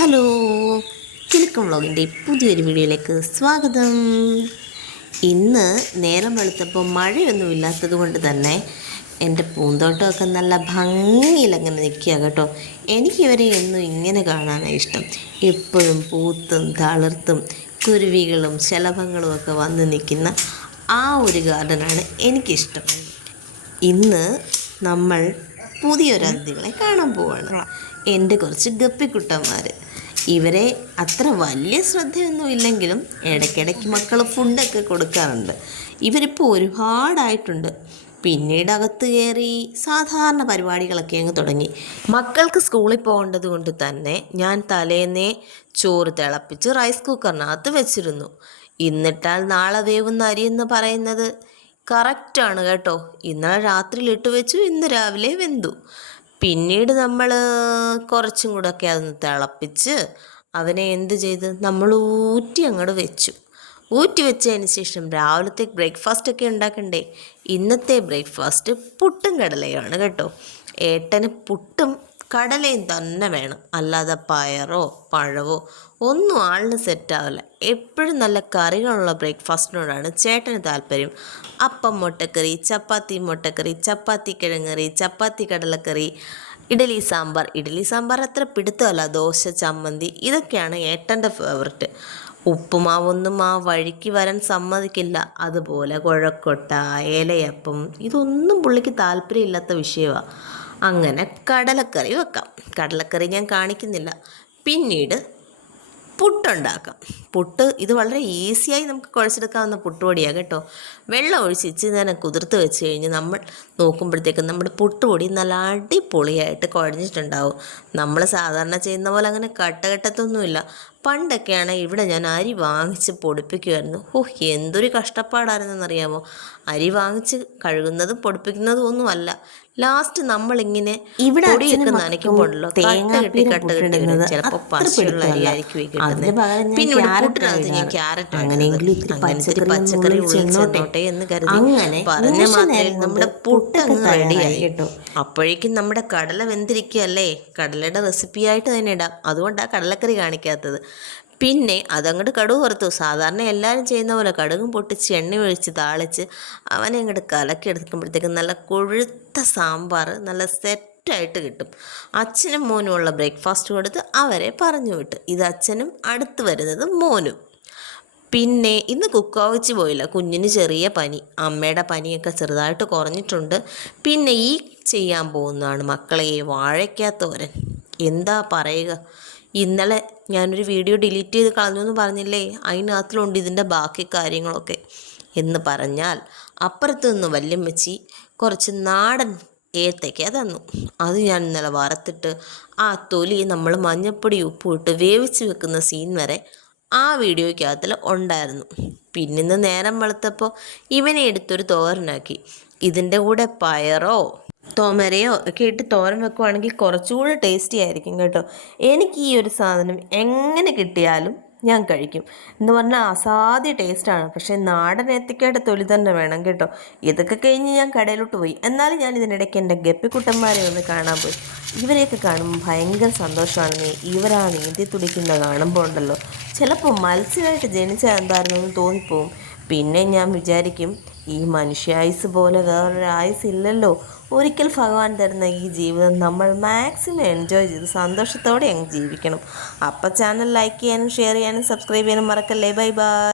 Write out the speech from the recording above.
Hello, Kilukkam വ്ളോഗിൻ്റെ പുതിയൊരു വീഡിയോയിലേക്ക് സ്വാഗതം. ഇന്ന് നേരം വെളുത്തപ്പോൾ മഴയൊന്നും ഇല്ലാത്തത് കൊണ്ട് തന്നെ എൻ്റെ പൂന്തോട്ടമൊക്കെ നല്ല ഭംഗിയിലങ്ങനെ നിൽക്കുക കേട്ടോ. എനിക്കിവരെ എന്നും ഇങ്ങനെ കാണാനാണ് ഇഷ്ടം. എപ്പോഴും പൂത്തും തളിർത്തും കുരുവികളും ശലഭങ്ങളും ഒക്കെ വന്ന് നിൽക്കുന്ന ആ ഒരു ഗാർഡനാണ് എനിക്കിഷ്ടം. ഇന്ന് നമ്മൾ പുതിയൊരു അതിഥികളെ കാണാൻ പോവാണ്. എൻ്റെ കുറച്ച് ഗപ്പിക്കുട്ടന്മാർ. ഇവരെ അത്ര വലിയ ശ്രദ്ധയൊന്നും ഇല്ലെങ്കിലും ഇടയ്ക്കിടയ്ക്ക് മക്കൾ ഫുഡൊക്കെ കൊടുക്കാറുണ്ട്. ഇവരിപ്പോൾ ഒരുപാടായിട്ടുണ്ട്. പിന്നീട് അകത്ത് കയറി സാധാരണ പരിപാടികളൊക്കെ അങ്ങ് തുടങ്ങി. മക്കൾക്ക് സ്കൂളിൽ പോകേണ്ടത് കൊണ്ട് തന്നെ ഞാൻ തലേന്നേ ചോറ് തിളപ്പിച്ച് റൈസ് കുക്കറിനകത്ത് വെച്ചിരുന്നു. ഇന്നിട്ടാൽ നാളെ വേവുന്ന അരിയെന്ന് പറയുന്നത് കറക്റ്റാണ് കേട്ടോ. ഇന്നലെ രാത്രിയിൽ ഇട്ട് വെച്ചു, ഇന്ന് രാവിലെ വെന്തു. പിന്നീട് നമ്മൾ കുറച്ചും കൂടെ ഒക്കെ അതൊന്ന് തിളപ്പിച്ച് അവനെ എന്ത് ചെയ്ത് നമ്മൾ ഊറ്റി അങ്ങോട്ട് വെച്ചു. ഊറ്റി വെച്ചതിന് ശേഷം രാവിലത്തെ ബ്രേക്ക്ഫാസ്റ്റൊക്കെ ഉണ്ടാക്കണ്ടേ. ഇന്നത്തെ ബ്രേക്ക്ഫാസ്റ്റ് പുട്ടും കടലയാണ് കേട്ടോ. ഏട്ടന് പുട്ടും കടലയും തന്നെ വേണം, അല്ലാതെ പയറോ പഴവോ ഒന്നും ആളിന് സെറ്റാവില്ല. എപ്പോഴും നല്ല കറികളുള്ള ബ്രേക്ക്ഫാസ്റ്റിനോടാണ് ചേട്ടന് താല്പര്യം. അപ്പം മുട്ടക്കറി, ചപ്പാത്തി മുട്ടക്കറി, ചപ്പാത്തി കിഴങ്ങറി, ചപ്പാത്തി കടലക്കറി, ഇഡലി സാമ്പാർ അത്ര പിടുത്തമല്ല. ദോശ, ചമ്മന്തി ഇതൊക്കെയാണ് ഏട്ടൻ്റെ ഫേവററ്റ്. ഉപ്പുമാവൊന്നും ആ വഴിക്ക് വരാൻ സമ്മതിക്കില്ല. അതുപോലെ കുഴക്കൊട്ട, ഇലയപ്പം ഇതൊന്നും പുള്ളിക്ക് താല്പര്യമില്ലാത്ത വിഷയമാണ്. അങ്ങനെ കടലക്കറി വെക്കാം. കടലക്കറി ഞാൻ കാണിക്കുന്നില്ല. പിന്നീട് പുട്ടുണ്ടാക്കാം. പുട്ട് ഇത് വളരെ ഈസിയായി നമുക്ക് കുഴച്ചെടുക്കാവുന്ന പുട്ടുപൊടിയാണ് കേട്ടോ. വെള്ളം ഒഴിച്ച് ഇച്ചിരി നേരം കുതിർത്ത് വെച്ച് കഴിഞ്ഞ് നമ്മൾ നോക്കുമ്പോഴത്തേക്കും നമ്മുടെ പുട്ടുപൊടി നല്ല അടിപൊളിയായിട്ട് കുഴഞ്ഞിട്ടുണ്ടാവും. നമ്മൾ സാധാരണ ചെയ്യുന്ന പോലെ അങ്ങനെ കട്ടകട്ടത്തൊന്നുമില്ല. പണ്ടൊക്കെയാണ് ഇവിടെ ഞാൻ അരി വാങ്ങിച്ച് പൊടിപ്പിക്കുമായിരുന്നു. എന്തൊരു കഷ്ടപ്പാടായിരുന്നെന്നറിയാമോ. അരി വാങ്ങിച്ച് കഴുകുന്നതും പൊടിപ്പിക്കുന്നതും ഒന്നുമല്ല. ലാസ്റ്റ് നമ്മളിങ്ങനെ ഇവിടെ പൊടിയൊക്കെ നനയ്ക്കുമ്പോഴല്ലോ കട്ട കെട്ടി ചിലപ്പോൾ പശയുള്ള അരി ആയിരിക്കും കിട്ടുന്നത്. പിന്നെ കൂട്ടിനകത്ത് ഞാൻ ക്യാരറ്റ് അങ്ങനെ പച്ചക്കറി ഉള്ളിച്ചോട്ടെ എന്ന് കരുതി പറഞ്ഞ മാത്രമേ നമ്മുടെ പുട്ടങ്ങ് റെഡിയായി കേട്ടോ. അപ്പോഴേക്കും നമ്മുടെ കടല വെന്തിരിക്കുകയല്ലേ. കടലയുടെ റെസിപ്പിയായിട്ട് തന്നെ ഇടാം. അതുകൊണ്ടാണ് കടലക്കറി കാണിക്കാത്തത്. പിന്നെ അതങ്ങോട്ട് കടുക് വറുത്തു. സാധാരണ എല്ലാവരും ചെയ്യുന്ന പോലെ കടുകും പൊട്ടിച്ച് എണ്ണ ഒഴിച്ച് താളിച്ച് അവനെ അങ്ങോട്ട് കലക്കി എടുക്കുമ്പോഴത്തേക്കും നല്ല കൊഴുത്ത സാമ്പാർ നല്ല സെറ്റായിട്ട് കിട്ടും. അച്ഛനും മോനും ഉള്ള ബ്രേക്ക്ഫാസ്റ്റ് കൊടുത്ത് അവരെ പറഞ്ഞു വിട്ട്. ഇത് അച്ഛനും അടുത്ത് വരുന്നത് മോനും. പിന്നെ ഇന്ന് കുക്കാവച്ച് പോയില്ല. കുഞ്ഞിന് ചെറിയ പനി. അമ്മയുടെ പനിയൊക്കെ ചെറുതായിട്ട് കുറഞ്ഞിട്ടുണ്ട്. പിന്നെ ഈ ചെയ്യാൻ പോകുന്നതാണ് മക്കളെ വാഴയ്ക്കാത്തോരൻ. എന്താ പറയുക. ഇന്നലെ ഞാനൊരു വീഡിയോ ഡിലീറ്റ് ചെയ്ത് കളഞ്ഞു എന്ന് പറഞ്ഞില്ലേ, അതിനകത്തിലുണ്ട് ഇതിൻ്റെ ബാക്കി കാര്യങ്ങളൊക്കെ. എന്ന് പറഞ്ഞാൽ അപ്പുറത്ത് നിന്ന് വല്യമ്മച്ചി കുറച്ച് നാടൻ ഏത്തയ്ക്ക തന്നു. അത് ഞാൻ ഇന്നലെ വറുത്തിട്ട് ആ തൊലി നമ്മൾ മഞ്ഞപ്പൊടി ഉപ്പും ഇട്ട് വേവിച്ച് വെക്കുന്ന സീൻ വരെ ആ വീഡിയോയ്ക്കകത്തിൽ ഉണ്ടായിരുന്നു. പിന്നിന്ന് നേരം വെളുത്തപ്പോൾ ഇവനെ എടുത്തൊരു തോരനാക്കി. ഇതിൻ്റെ കൂടെ പയറോ തോമരയോ ഒക്കെ ഇട്ട് തോരൻ വെക്കുവാണെങ്കിൽ കുറച്ചുകൂടെ ടേസ്റ്റി ആയിരിക്കും കേട്ടോ. എനിക്ക് ഈ ഒരു സാധനം എങ്ങനെ കിട്ടിയാലും ഞാൻ കഴിക്കും. എന്ന് പറഞ്ഞാൽ അസാധ്യ ടേസ്റ്റാണ്. പക്ഷേ നാടൻ ഏത്തയ്ക്കയുടെ തൊലി തന്നെ വേണം കേട്ടോ. ഇതൊക്കെ കഴിഞ്ഞ് ഞാൻ കടയിലോട്ട് പോയി. എന്നാലും ഞാൻ ഇതിനിടയ്ക്ക് എൻ്റെ ഗപ്പിക്കുട്ടന്മാരെ ഒന്ന് കാണാൻ പോയി. ഇവരെയൊക്കെ കാണുമ്പോൾ ഭയങ്കര സന്തോഷമാണ്. ഇവരാ നീന്തി തുടിക്കുന്ന കാണുമ്പോൾ ഉണ്ടല്ലോ, ചിലപ്പോൾ മത്സ്യമായിട്ട് ജനിച്ചാൽ എന്തായിരുന്നു തോന്നിപ്പോവും. പിന്നെ ഞാൻ വിചാരിക്കും, ഈ മനുഷ്യായുസ് പോലെ വേറൊരു ആയുസ് ഇല്ലല്ലോ. ഒരിക്കൽ ഭഗവാൻ തരുന്ന ഈ ജീവിതം നമ്മൾ മാക്സിമം എൻജോയ് ചെയ്ത് സന്തോഷത്തോടെ അങ്ങ് ജീവിക്കണം. അപ്പോൾ ചാനൽ ലൈക്ക് ചെയ്യാനും ഷെയർ ചെയ്യാനും സബ്സ്ക്രൈബ് ചെയ്യാനും മറക്കല്ലേ. Bye bye.